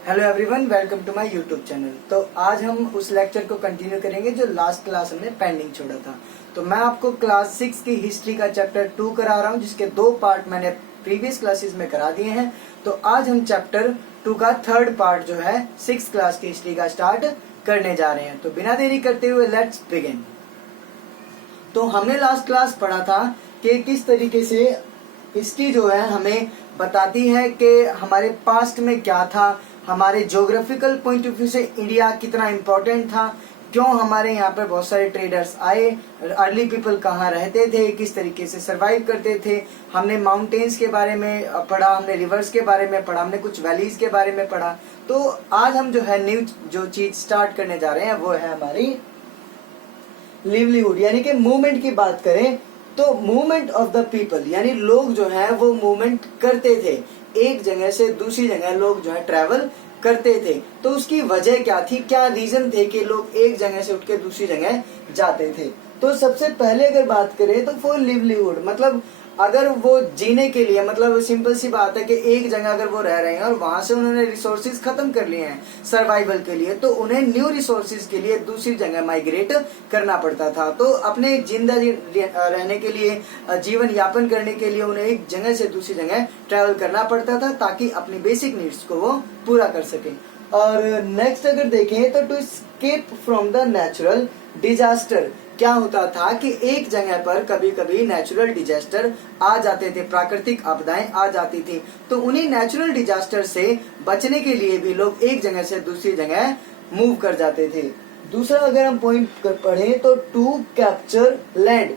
Hello everyone, welcome to my YouTube channel. तो आज हम उस लेक्चर को कंटिन्यू करेंगे जो लास्ट क्लास हमने पेंडिंग छोड़ा था। तो मैं आपको क्लास 6 की हिस्ट्री का चैप्टर 2 करा रहा हूं, जिसके 2 पार्ट मैंने प्रीवियस क्लासेस में करा दिए हैं। तो आज हम चैप्टर 2 का 3rd पार्ट जो है 6th क्लास की हिस्ट्री का स्टार्ट करने जा रहे हैं। तो बिना देरी करते हुए लेट्स बिगिन। तो हमने लास्ट क्लास पढ़ा था कि किस तरीके से हिस्ट्री जो है हमें बताती है कि हमारे पास्ट में क्या था, हमारे ज्योग्राफिकल पॉइंट ऑफ व्यू से इंडिया कितना इम्पोर्टेंट था, क्यों हमारे यहाँ पर बहुत सारे ट्रेडर्स आए, अर्ली पीपल कहाँ रहते थे, किस तरीके से सरवाइव करते थे। हमने माउंटेन्स के बारे में पढ़ा, हमने रिवर्स के बारे में पढ़ा, हमने कुछ वैलीज के बारे में पढ़ा। तो आज हम जो है न्यू जो चीज स्टार्ट करने जा रहे हैं वो है हमारी लिवलीहुड, यानी कि मूवमेंट की बात करें तो मूवमेंट ऑफ द पीपल, यानी लोग जो है वो मूवमेंट करते थे, एक जगह से दूसरी जगह लोग जो है ट्रैवल करते थे। तो उसकी वजह क्या थी, क्या रीजन थे कि लोग एक जगह से उठ के दूसरी जगह जाते थे। तो सबसे पहले अगर बात करें तो फॉर लिवलीहुड, मतलब अगर वो जीने के लिए, मतलब सिंपल सी बात है कि एक जगह अगर वो रह रहे हैं और वहां से उन्होंने रिसोर्सेज खत्म कर लिए हैं सर्वाइवल के लिए, तो उन्हें न्यू रिसोर्सेज के लिए दूसरी जगह माइग्रेट करना पड़ता था। तो अपने जिंदा रहने के लिए, जीवन यापन करने के लिए उन्हें एक जगह से दूसरी जगह ट्रैवल करना पड़ता था ताकि अपनी बेसिक नीड्स को वो पूरा कर सके। और नेक्स्ट अगर देखें तो to escape from the natural disaster, क्या होता था कि एक जगह पर कभी कभी नेचुरल डिजास्टर आ जाते थे, प्राकृतिक आपदाएं आ जाती थी। तो उन्हीं नेचुरल डिजास्टर से बचने के लिए भी लोग एक जगह से दूसरी जगह मूव कर जाते थे। दूसरा अगर हम पॉइंट पढ़ें तो to capture land,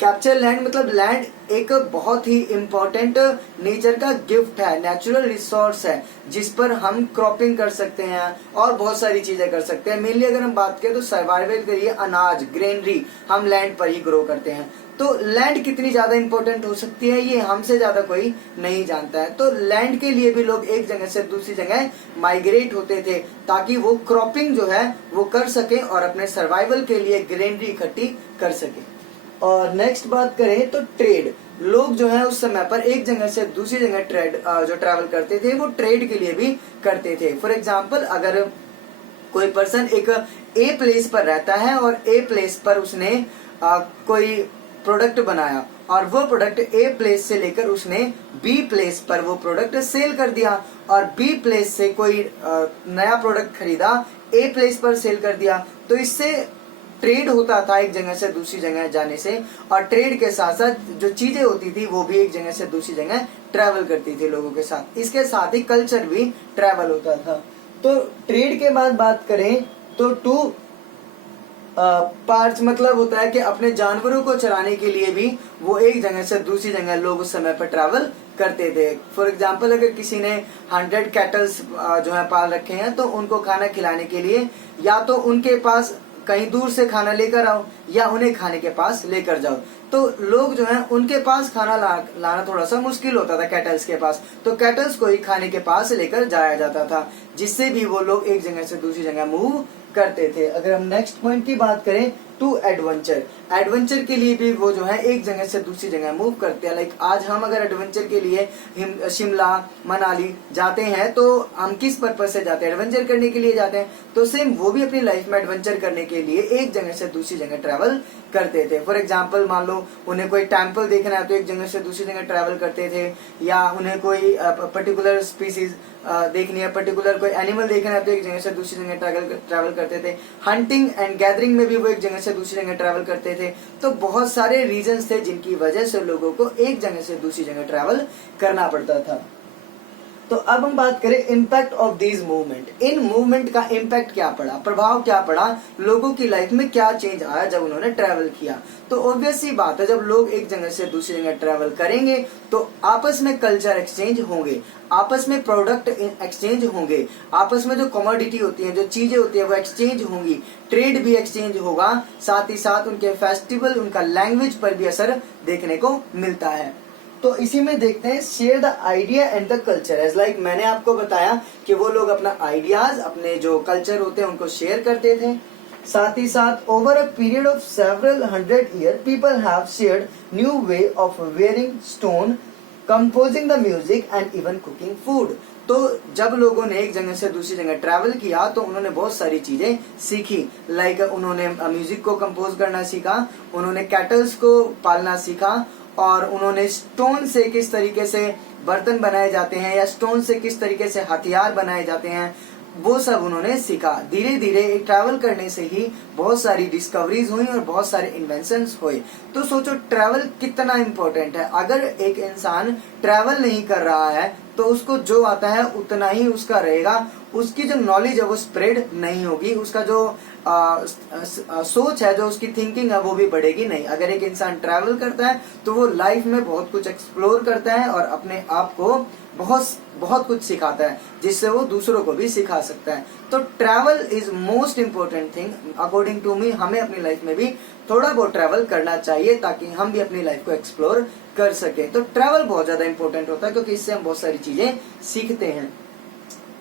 capture land मतलब लैंड एक बहुत ही इम्पोर्टेंट नेचर का गिफ्ट है, नेचुरल रिसोर्स है जिस पर हम क्रॉपिंग कर सकते हैं और बहुत सारी चीजें कर सकते हैं। मेनली अगर हम बात करें तो सर्वाइवल के लिए अनाज, ग्रेनरी हम लैंड पर ही ग्रो करते हैं। तो लैंड कितनी ज्यादा इंपॉर्टेंट हो सकती है ये हमसे ज्यादा कोई नहीं जानता है। तो लैंड के लिए भी लोग एक जगह से दूसरी जगह माइग्रेट होते थे ताकि वो क्रॉपिंग जो है वो कर सके और अपने सर्वाइवल के लिए ग्रेनरी इकट्ठी कर सके। और नेक्स्ट बात करें तो ट्रेड, लोग जो है उस समय पर एक जगह से दूसरी जगह जो ट्रैवल करते थे वो ट्रेड के लिए भी करते थे। फॉर एग्जांपल अगर कोई पर्सन एक ए प्लेस पर रहता है और ए प्लेस पर उसने कोई प्रोडक्ट बनाया और वो प्रोडक्ट ए प्लेस से लेकर उसने बी प्लेस पर वो प्रोडक्ट सेल कर दिया, और बी प्लेस से कोई नया प्रोडक्ट खरीदा ए प्लेस पर सेल कर दिया, तो इससे ट्रेड होता था एक जगह से दूसरी जगह जाने से। और ट्रेड के साथ साथ जो चीजें होती थी वो भी एक जगह से दूसरी जगह ट्रैवल करती थी लोगों के साथ। इसके साथ ही कल्चर भी ट्रैवल होता था। तो ट्रेड के बाद बात करें तो टू पार्ट्स, मतलब होता है कि अपने जानवरों को चराने के लिए भी वो एक जगह से दूसरी जगह लोग उस समय पर ट्रैवल करते थे। फॉर एग्जाम्पल अगर किसी ने 100 कैटल्स जो है पाल रखे हैं तो उनको खाना खिलाने के लिए या तो उनके पास कहीं दूर से खाना लेकर आओ या उन्हें खाने के पास लेकर जाओ। तो लोग जो है उनके पास खाना लाना थोड़ा सा मुश्किल होता था कैटल्स के पास, तो कैटल्स को ही खाने के पास लेकर जाया जाता था, जिससे भी वो लोग एक जगह से दूसरी जगह मूव करते थे। अगर हम नेक्स्ट पॉइंट की बात करें टू एडवेंचर, एडवेंचर के लिए भी वो जो है एक जगह से दूसरी जगह मूव करते हैं। लाइक आज हम अगर एडवेंचर के लिए शिमला, मनाली जाते हैं तो हम किस पर्पज से जाते हैं, एडवेंचर करने के लिए जाते हैं। तो सेम वो भी अपनी लाइफ में एडवेंचर करने के लिए एक जगह से दूसरी जगह ट्रैवल करते थे। फॉर एग्जाम्पल मान लो उन्हें कोई टेम्पल देखना है तो एक जगह से दूसरी जगह ट्रैवल करते थे, या उन्हें कोई पर्टिकुलर स्पीसीज देखनी है, पर्टिकुलर कोई एनिमल देखना है तो एक जगह से दूसरी जगह ट्रैवल करते थे। हंटिंग एंड गैदरिंग में भी वो एक जगह से दूसरी जगह ट्रैवल करते थे। तो बहुत सारे रीजंस थे जिनकी वजह से लोगों को एक जगह से दूसरी जगह ट्रैवल करना पड़ता था। तो अब हम बात करें impact of these movement, in movement का इम्पैक्ट क्या पड़ा, प्रभाव क्या पड़ा, लोगों की लाइफ में क्या चेंज आया जब उन्होंने ट्रैवल किया। तो ऑब्वियस सी बात है, जब लोग एक जगह से दूसरी जगह ट्रैवल करेंगे तो आपस में कल्चर एक्सचेंज होंगे, आपस में प्रोडक्ट एक्सचेंज होंगे, आपस में जो कमोडिटी होती है, जो चीजें होती है वो एक्सचेंज होंगी, ट्रेड भी एक्सचेंज होगा, साथ ही साथ उनके फेस्टिवल, उनका लैंग्वेज पर भी असर देखने को मिलता है। तो इसी में देखते हैं share the idea and the culture, as like मैंने आपको बताया कि वो लोग अपना आइडियाज, अपने जो कल्चर होते हैं उनको शेयर करते थे। साथ ही साथ over a period of several 100 year people have shared new way of wearing stone composing the music and even cooking food. तो जब लोगों ने एक जगह से दूसरी जगह ट्रैवल किया तो उन्होंने बहुत सारी चीजें सीखी, लाइक उन्होंने म्यूजिक को कंपोज करना सीखा, उन्होंने कैटल्स को पालना सीखा, और उन्होंने स्टोन से किस तरीके से बर्तन बनाए जाते हैं या स्टोन से किस तरीके से हथियार बनाए जाते हैं वो सब उन्होंने सीखा। धीरे धीरे ट्रैवल करने से ही बहुत सारी डिस्कवरीज हुई और बहुत सारे इन्वेंशंस हुए। तो सोचो ट्रैवल कितना इम्पोर्टेंट है। अगर एक इंसान ट्रैवल नहीं कर रहा है तो उसको जो आता है उतना ही उसका रहेगा, उसकी जो नॉलेज है वो स्प्रेड नहीं होगी, उसका जो सोच है, जो उसकी थिंकिंग है वो भी बढ़ेगी नहीं। अगर एक इंसान ट्रैवल करता है तो वो लाइफ में बहुत कुछ एक्सप्लोर करता है और अपने आप को बहुत कुछ सिखाता है, जिससे वो दूसरों को भी सिखा सकता है। तो travel is most important thing according to me. हमें अपनी लाइफ में भी थोड़ा बहुत ट्रैवल करना चाहिए ताकि हम भी अपनी लाइफ को एक्सप्लोर कर सके। तो ट्रैवल बहुत ज्यादा इंपॉर्टेंट होता है क्योंकि इससे हम बहुत सारी चीजें सीखते हैं।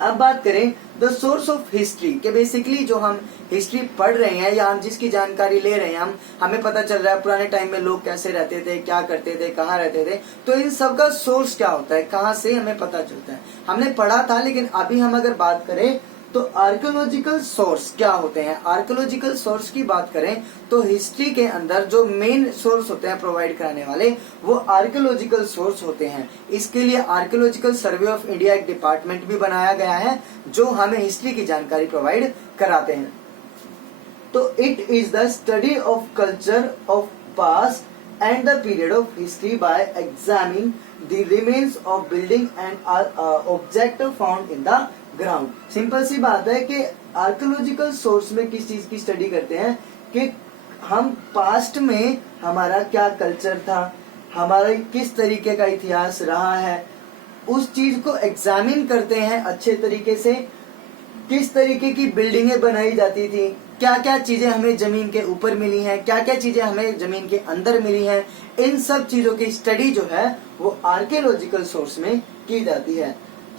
अब बात करें द सोर्स ऑफ हिस्ट्री के, बेसिकली जो हम हिस्ट्री पढ़ रहे हैं या हम जिसकी जानकारी ले रहे हैं, हमें पता चल रहा है पुराने टाइम में लोग कैसे रहते थे, क्या करते थे, कहाँ रहते थे। तो इन सब का सोर्स क्या होता है, कहाँ से हमें पता चलता है, हमने पढ़ा था। लेकिन अभी हम अगर बात करें तो आर्कियोलॉजिकल सोर्स क्या होते हैं। आर्कियोलॉजिकल सोर्स की बात करें तो हिस्ट्री के अंदर जो मेन सोर्स होते हैं प्रोवाइड कराने वाले, वो आर्कियोलॉजिकल सोर्स होते हैं। इसके लिए आर्कियोलॉजिकल सर्वे ऑफ इंडिया एक डिपार्टमेंट भी बनाया गया है जो हमें हिस्ट्री की जानकारी प्रोवाइड कराते हैं। तो it is the study of culture of past and the period of history by examining the remains of building and object found in the ground. Simple सी बात है कि आर्कियोलॉजिकल सोर्स में किस चीज की स्टडी करते हैं कि हम पास्ट में हमारा क्या कल्चर था, हमारा किस तरीके का इतिहास रहा है, उस चीज को एग्जामिन करते हैं अच्छे तरीके से। किस तरीके की बिल्डिंगें बनाई जाती थी, क्या क्या चीजें हमें जमीन के ऊपर मिली हैं, क्या क्या चीजें हमें जमीन के अंदर मिली हैं, इन सब चीजों की स्टडी जो है वो आर्कियोलॉजिकल सोर्स में की जाती है।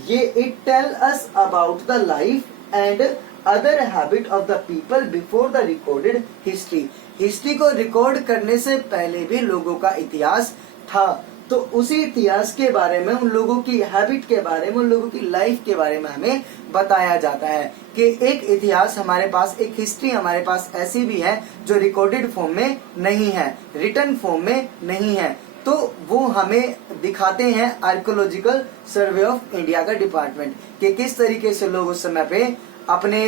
ये it tell us about the life and other habit of the people before the recorded history. History को रिकॉर्ड करने से पहले भी लोगों का इतिहास था, तो उसी इतिहास के बारे में, उन लोगों की हैबिट के बारे में, उन लोगों की लाइफ के बारे में हमें बताया जाता है कि एक इतिहास हमारे पास, एक हिस्ट्री हमारे पास ऐसी भी है जो रिकॉर्डेड फॉर्म में नहीं है, रिटन फॉर्म में नहीं है। तो वो हमें दिखाते हैं आर्कियोलॉजिकल सर्वे ऑफ इंडिया का डिपार्टमेंट कि किस तरीके से लोग उस समय पे अपने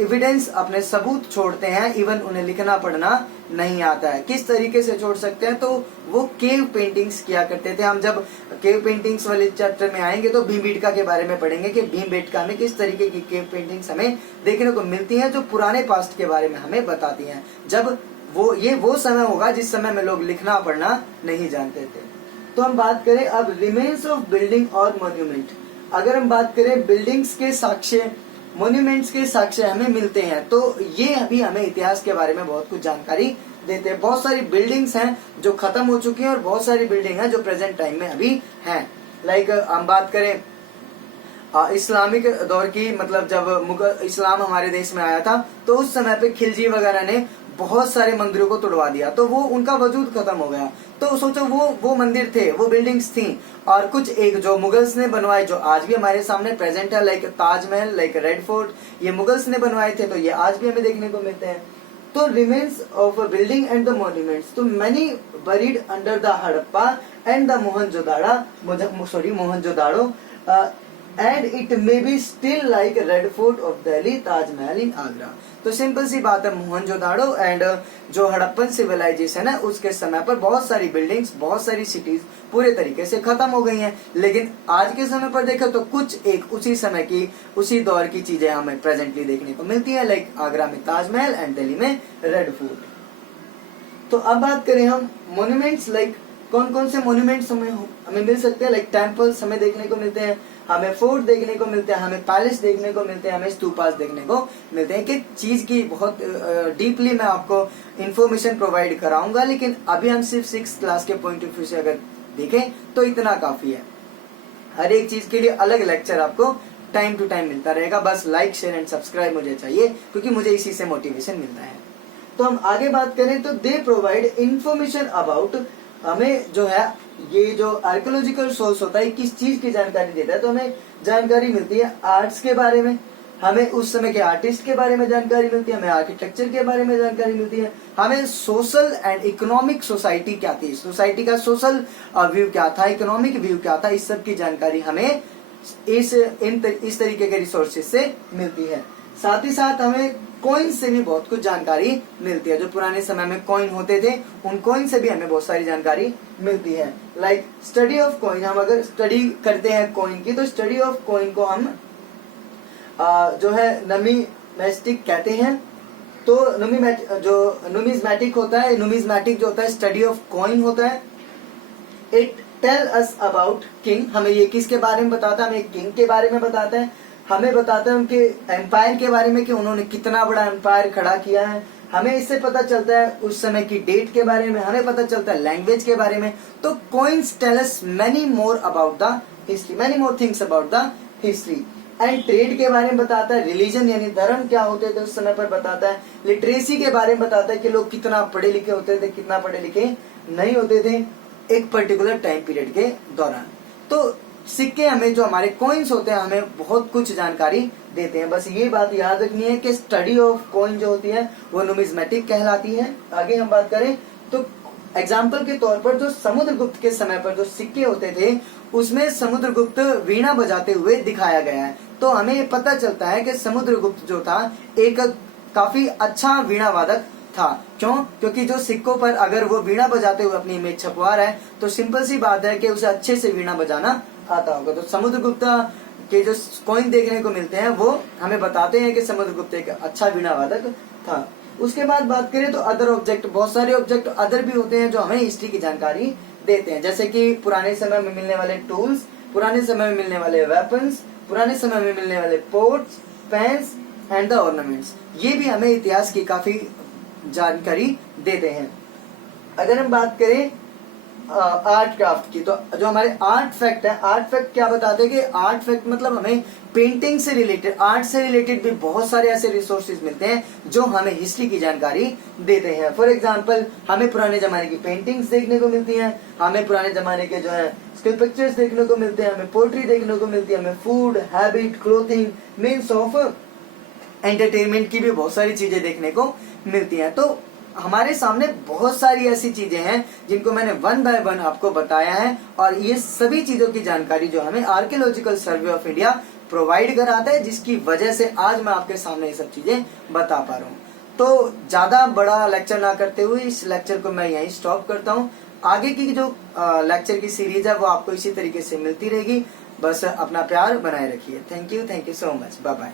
एविडेंस, अपने सबूत छोड़ते हैं। इवन उन्हें लिखना पढ़ना नहीं आता है, किस तरीके से छोड़ सकते हैं। तो वो केव पेंटिंग्स किया करते थे। हम जब केव पेंटिंग्स वाले चैप्टर में आएंगे तो भीमबेटका के बारे में पढ़ेंगे कि भीमबेटका में किस तरीके की केव पेंटिंग्स हमें देखने को मिलती हैं जो पुराने पास्ट के बारे में हमें बताती हैं। जब वो समय होगा जिस समय में लोग लिखना पढ़ना नहीं जानते थे। तो हम बात करें अब रिमेन्स ऑफ बिल्डिंग और मॉन्यूमेंट। अगर हम बात करें बिल्डिंग्स के साक्ष्य, मॉन्यूमेंट्स के साक्ष्य हमें मिलते हैं, तो ये अभी हमें इतिहास के बारे में बहुत कुछ जानकारी देते हैं। बहुत सारी बिल्डिंग्स हैं जो खत्म हो चुकी हैं और बहुत सारी बिल्डिंग हैं जो प्रेजेंट टाइम में अभी हैं। लाइक हम बात करें इस्लामिक दौर की, मतलब जब मुगल इस्लाम हमारे देश में आया था तो उस समय पे खिलजी वगैरह ने बहुत सारे मंदिरों को तोड़वा दिया, तो वो उनका वजूद खत्म हो गया। तो सोचो वो मंदिर थे, वो बिल्डिंग्स थी, और कुछ एक जो मुगल्स ने बनवाए जो आज भी हमारे सामने प्रेजेंट है, like Taj Mahal, like red fort, ये मुगल्स ने बनवाए थे, तो ये आज भी हमें देखने को मिलते हैं। तो remains of a building and the monuments, तो many buried under the Harappa and the Mohenjodaro and it may be still like Red Fort of Delhi, Taj Mahal in Agra। तो सिंपल सी बात है, मोहनजोदाड़ो एंड जो हड़प्पन सिविलाइजेशन है उसके समय पर बहुत सारी बिल्डिंग्स, बहुत सारी सिटीज पूरे तरीके से खत्म हो गई हैं। लेकिन आज के समय पर देखें तो कुछ एक उसी समय की, उसी दौर की चीजें हमें प्रेजेंटली देखने को मिलती है, लाइक आगरा में ताजमहल एंड दिल्ली में रेड फोर्ट। तो अब बात करें हम मॉन्यूमेंट्स, लाइक कौन कौन से मॉन्यूमेंट्स हमें मिल सकते हैं। लाइक टेम्पल्स हमें देखने को मिलते हैं, हमें फोर्ट देखने को मिलते हैं, हमें पैलेस देखने को मिलते हैं, हमें स्तूपास देखने को मिलते हैं। कि चीज की बहुत डीपली मैं आपको इन्फॉर्मेशन प्रोवाइड कराऊंगा, लेकिन अभी हम सिर्फ 6th क्लास के पॉइंट ऑफ व्यू से अगर देखें तो इतना काफी है। हर एक चीज के लिए अलग लेक्चर आपको टाइम टू टाइम मिलता रहेगा। बस लाइक, शेयर एंड सब्सक्राइब मुझे चाहिए, क्योंकि मुझे इसी से मोटिवेशन मिलता है। तो हम आगे बात करें तो दे प्रोवाइड इंफॉर्मेशन अबाउट हमें जो है ये जो आर्कियोलॉजिकल सोर्स होता है किस चीज की जानकारी देता है, तो हमें जानकारी मिलती है आर्ट्स के बारे में, हमें उस समय के आर्टिस्ट के बारे में जानकारी मिलती है, हमें आर्किटेक्चर के बारे में जानकारी मिलती है, हमें सोशल एंड इकोनॉमिक सोसाइटी क्या थी, सोसाइटी का सोशल व्यू क्या था, इकोनॉमिक व्यू क्या था, इस सब की जानकारी हमें इस तरीके के रिसोर्सेज से मिलती है। साथ ही साथ हमें कॉइन से भी बहुत कुछ जानकारी मिलती है। जो पुराने समय में कॉइन होते थे उन कॉइन से भी हमें बहुत सारी जानकारी मिलती है। लाइक स्टडी ऑफ कॉइन, हम अगर स्टडी करते हैं कॉइन की तो स्टडी ऑफ कॉइन को हम जो है नमीमेस्टिक कहते हैं। तो जो नुमिज्मेटिक होता है, नुमिज्मेटिक जो होता है स्टडी ऑफ कॉइन होता है। It tell us about king, हमें ये किसके बारे में बताता है, हमें किंग के बारे में बताता है, हमें बताता है उनके एम्पायर के बारे में कि उन्होंने कितना बड़ा एम्पायर खड़ा किया है। हमें इससे पता चलता है उस समय की डेट के बारे में, हमें पता चलता है लैंग्वेज के बारे में। तो coins tell us many more about the history, many more things about the history. And trade के बारे में बताता है, रिलीजन यानी धर्म क्या होते थे उस समय पर बताता है, लिटरेसी के बारे में बताता है कि लोग कितना पढ़े लिखे होते थे, कितना पढ़े लिखे नहीं होते थे एक पर्टिकुलर टाइम पीरियड के दौरान। तो सिक्के हमें, जो हमारे कॉइन्स होते हैं, हमें बहुत कुछ जानकारी देते हैं। बस ये बात याद रखनी है कि स्टडी ऑफ कॉइन जो होती है वो नुमिज्मेटिक कहलाती है। आगे हम बात करें तो एग्जाम्पल के तौर पर जो समुद्रगुप्त के समय पर जो सिक्के होते थे उसमें समुद्रगुप्त वीणा बजाते हुए दिखाया गया है। तो हमें पता चलता है कि समुद्रगुप्त जो था एक काफी अच्छा वीणा वादक था। क्यों? क्योंकि जो सिक्कों पर अगर वो वीणा बजाते हुए अपनी इमेज छपवा रहा है तो सिंपल सी बात है कि उसे अच्छे से वीणा बजाना आता होगा। तो समुद्रगुप्त के जो कॉइन देखने को मिलते हैं वो हमें बताते हैं कि समुद्रगुप्त एक अच्छा वीणा वादक था। उसके बाद बात करें तो अदर ऑब्जेक्ट, बहुत सारे ऑब्जेक्ट अदर भी होते हैं जो हमें हिस्ट्री की जानकारी देते हैं, जैसे कि पुराने समय में मिलने वाले टूल्स, पुराने समय में मिलने वाले वेपन्स, पुराने समय में मिलने वाले pots, pans and the ornaments. ये भी हमें इतिहास की काफी जानकारी देते हैं। अगर हम बात करें आर्ट क्राफ्ट की, तो जो हमारे आर्ट फैक्ट है, आर्ट फैक्ट क्या बताते हैं कि आर्ट फैक्ट मतलब हमें पेंटिंग से रिलेटेड, आर्ट से रिलेटेड भी बहुत सारे ऐसे रिसोर्सेज मिलते हैं जो हमें हिस्ट्री की जानकारी देते हैं। फॉर एग्जांपल हमें पुराने जमाने की पेंटिंग्स देखने को मिलती हैं, हमें पुराने जमाने के जो है स्कल्पचर्स देखने को मिलते हैं, हमें पोएट्री देखने को मिलती है, हमें food, habit, clothing, means of entertainment की भी बहुत सारी चीजें देखने को मिलती हैं। तो हमारे सामने बहुत सारी ऐसी चीजें हैं जिनको मैंने वन बाय वन आपको बताया है, और ये सभी चीजों की जानकारी जो हमें archaeological survey of India provide कराता है, जिसकी वजह से आज मैं आपके सामने ये सब चीजें बता पा रहा हूँ। तो ज्यादा बड़ा लेक्चर ना करते हुए इस लेक्चर को मैं यहीं स्टॉप करता हूँ। आगे की जो लेक्चर की सीरीज है वो आपको इसी तरीके से मिलती रहेगी। बस अपना प्यार बनाए रखिए। Thank you so much, bye bye.